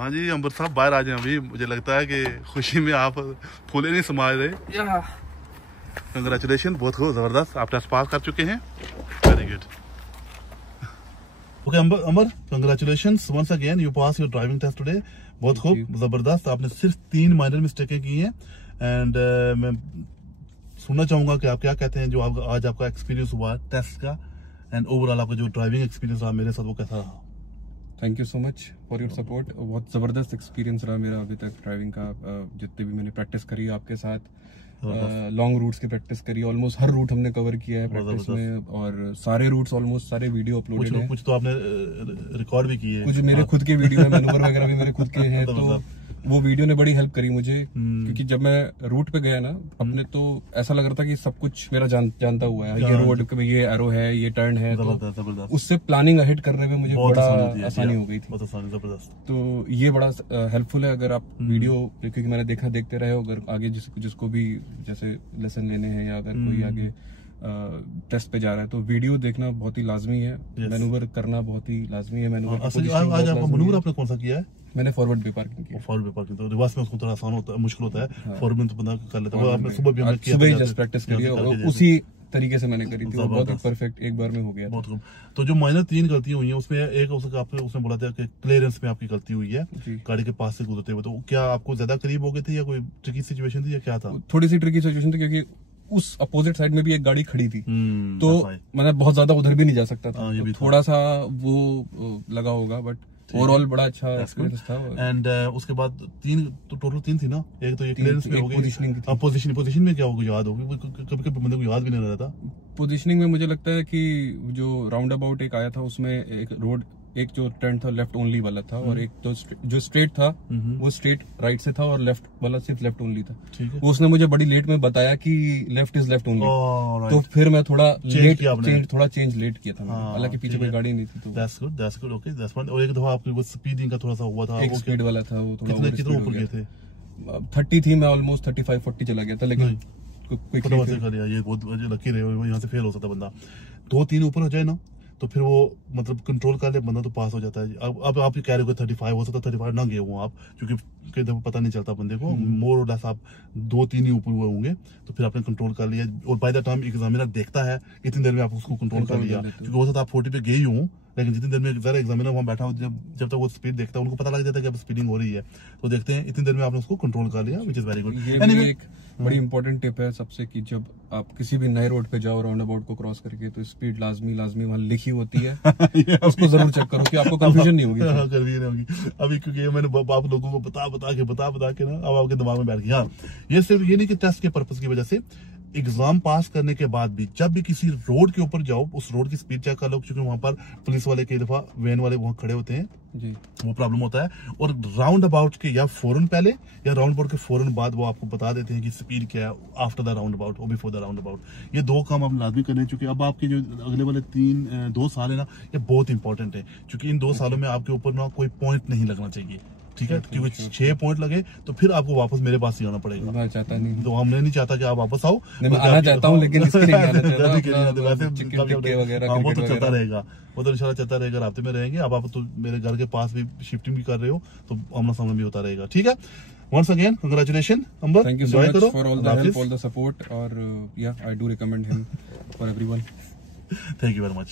हाँ जी अंबर साहब बाहर आ जाए अभी, मुझे लगता है कि खुशी में आप फूले नहीं समा रहे। कंग्रेचुलेशन, बहुत खूब, जबरदस्त, आप टेस्ट पास कर चुके हैं, very good. Okay Amar, congratulations once again, you pass your driving test today. बहुत खूब, जबरदस्त, आपने सिर्फ 3 माइनर मिस्टेकें की हैं। एंड मैं सुनना चाहूंगा कि आप क्या कहते हैं जो आज आपका एक्सपीरियंस हुआ टेस्ट का, एंड ओवरऑल आपका जो ड्राइविंग एक्सपीरियंस रहा मेरे साथ वो कैसा रहा? Thank you so much for your support. बहुत ज़बरदस्त एक्सपीरियंस रहा मेरा अभी तक ड्राइविंग का। जितने भी मैंने प्रैक्टिस करी आपके साथ, लॉन्ग रूट्स की प्रैक्टिस करी, ऑलमोस्ट हर रूट हमने कवर किया है प्रैक्टिस में, और सारे रूट्स ऑलमोस्ट सारे वीडियो अपलोडेड हैं। कुछ तो आपने रिकॉर्ड भी किए, कुछ मेरे खुद के वीडियो है, मैनूवर वगैरह भी मेरे खुद के हैं। तो वो वीडियो ने बड़ी हेल्प करी मुझे, क्योंकि जब मैं रूट पे गया ना अपने, तो ऐसा लग रहा था कि सब कुछ मेरा जानता हुआ है, ये रोड पे ये एरो है, ये टर्न है, तो उससे प्लानिंग अहेड करने में मुझे बड़ा आसानी हो गई थी। जबरदस्त। तो ये बड़ा हेल्पफुल है अगर आप वीडियो, क्योंकि मैंने देखा देखते रहे, अगर आगे जिसको भी जैसे लेसन लेने हैं या अगर कोई आगे टेस्ट पे जा रहा है, तो वीडियो देखना बहुत ही लाजमी है, मैनूवर करना बहुत ही लाजमी है। मैनूवर आज आपका मैनूवर आपने कौन सा किया है? मैंने फॉरवर्ड बे पार्किंग किया। फॉरवर्ड बे पार्किंग तो रिवर्स में उसको थोड़ा आसान होता है, मुश्किल होता है, फॉरवर्ड में तो बंदा कर लेता है। आपने सुबह भी सुबह ही जस्ट प्रैक्टिस करी है, उसी तरीके से मैंने करी थी, बहुत ही परफेक्ट एक बार में हो गया। बहुत खूब। तो जो माइनर 3 गलतियां हुई हैं उसमें एक आपने उसने बोला था कि क्लियरेंस में आपकी गलती हुई है गाड़ी के पास से गुजरते हुए, तो क्या आपको ज्यादा करीब हो गए थे या कोई ट्रिकी सिचुएशन थी या क्या था? थोड़ी सी ट्रिकी सिचुएशन थी, क्योंकि उस अपोजिट साइड में भी एक गाड़ी खड़ी थी, तो मैंने बहुत ज्यादा उधर भी नहीं जा सकता था, तो थोड़ा सा वो लगा होगा, बट ओवरऑल बड़ा अच्छा एक्सपीरियंस था। एंड उसके बाद टोटल 3 थी ना, एक तो ये क्लियरेंस में हो गई, पोजीशनिंग में क्या होगा याद होगी, कभी बंदे को याद भी नहीं रहता। पोजीशनिंग में मुझे लगता है कि जो राउंड अबाउट एक आया था, उसमें एक रोड, एक जो टर्न था लेफ्ट ओनली वाला था, और एक तो जो स्ट्रेट था वो स्ट्रेट राइट से था, और लेफ्ट वाला सिर्फ लेफ्ट ओनली था। वो उसने मुझे बड़ी लेट में बताया कि लेफ्ट इज लेफ्ट ओनली, तो फिर मैं थोड़ा चेंज लेट किया था, हालांकि पीछे कोई गाड़ी नहीं थी। तो that's good, okay, that's fine. और एक दफा आपकी वो स्पीडिंग का थोड़ा सा हुआ था, एक स्पीड वाला था, वो थोड़ा कितना ऊपर गए थे? 30 थी, मैं ऑलमोस्ट 35-40 चला गया था, लेकिन ये बहुत लकी रहे, यहाँ से फेल हो सकता बंदा। 2-3 ऊपर हो जाए ना तो फिर वो मतलब कंट्रोल कर ले बंदा तो पास हो जाता है। अब आप कह रहे हो 35 हो सकता है, 35 ना गए हो आप, क्योंकि कई दफा पता नहीं चलता बंदे को, मोर और लेस आप 2-3 ही ऊपर हुए होंगे, तो फिर आपने कंट्रोल कर लिया, और बाय द टाइम एग्जामिनर देखता है इतनी देर में आप उसको कंट्रोल कर लिया, क्योंकि हो सकता है आप 40 पे गए हूँ, लेकिन जितनी देर में जरा एग्जामिनर वहाँ बैठा हो, जब तक वो स्पीड देखता है उनको पता लग जाता है कि अब स्पीडिंग हो रही है, तो देखते हैं इतनी देर में आपने उसको कंट्रोल कर लिया, विच इज वेरी गुड। एक बड़ी इंपॉर्टेंट टिप है सबसे, कि जब आप किसी भी नए रोड पे जाओ राउंड अबाउट को क्रॉस करके, तो स्पीड लाजमी वहाँ लिखी होती है, उसको जरूर चेक करो कि आपको कंफ्यूजन नहीं होगी। अभी क्योंकि मैंने आप लोगों को बता के ना अब आपके दिमाग में बैठ गया। ये सिर्फ ये नहीं कि टेस्ट के पर्पज की वजह से, एग्जाम पास करने के बाद भी जब भी किसी रोड के ऊपर जाओ, उस रोड की स्पीड चेक कर लो, क्योंकि वहां पर पुलिस वाले कई दफा वैन वाले वहां खड़े होते हैं जी, वो प्रॉब्लम होता है। और राउंड अबाउट के या फौरन पहले या राउंड अबाउट के फौरन बाद वो आपको बता देते हैं कि स्पीड क्या है, आफ्टर द राउंड अबाउट और बिफोर द राउंड अबाउट। ये 2 काम आप लाजमी करने, चूंकि अब आपके जो अगले वाले 2 साल है ना, ये बहुत इंपॉर्टेंट है, क्योंकि इन 2 सालों में आपके ऊपर ना कोई पॉइंट नहीं लगना चाहिए, ठीक है, क्योंकि 6 पॉइंट लगे तो फिर आपको वापस मेरे पास ही आना पड़ेगा। मैं चाहता नहीं, तो हमने नहीं चाहता कि आप वापस आओ, मैं आना चाहता हूँ, लेकिन इसके लिए आना चाहता हूँ, वो तो चलता रहेगा, वो तो इंशाल्लाह चलता रहेगा, रास्ते में रहेंगे। अब आप तो मेरे घर के पास भी शिफ्टिंग भी कर रहे हो, तो आमना सामना भी होता रहेगा, ठीक है। Once again, congratulations, Amber. Thank you so much for all the help, all the support, और yeah, I do recommend him for everyone. Thank you very much.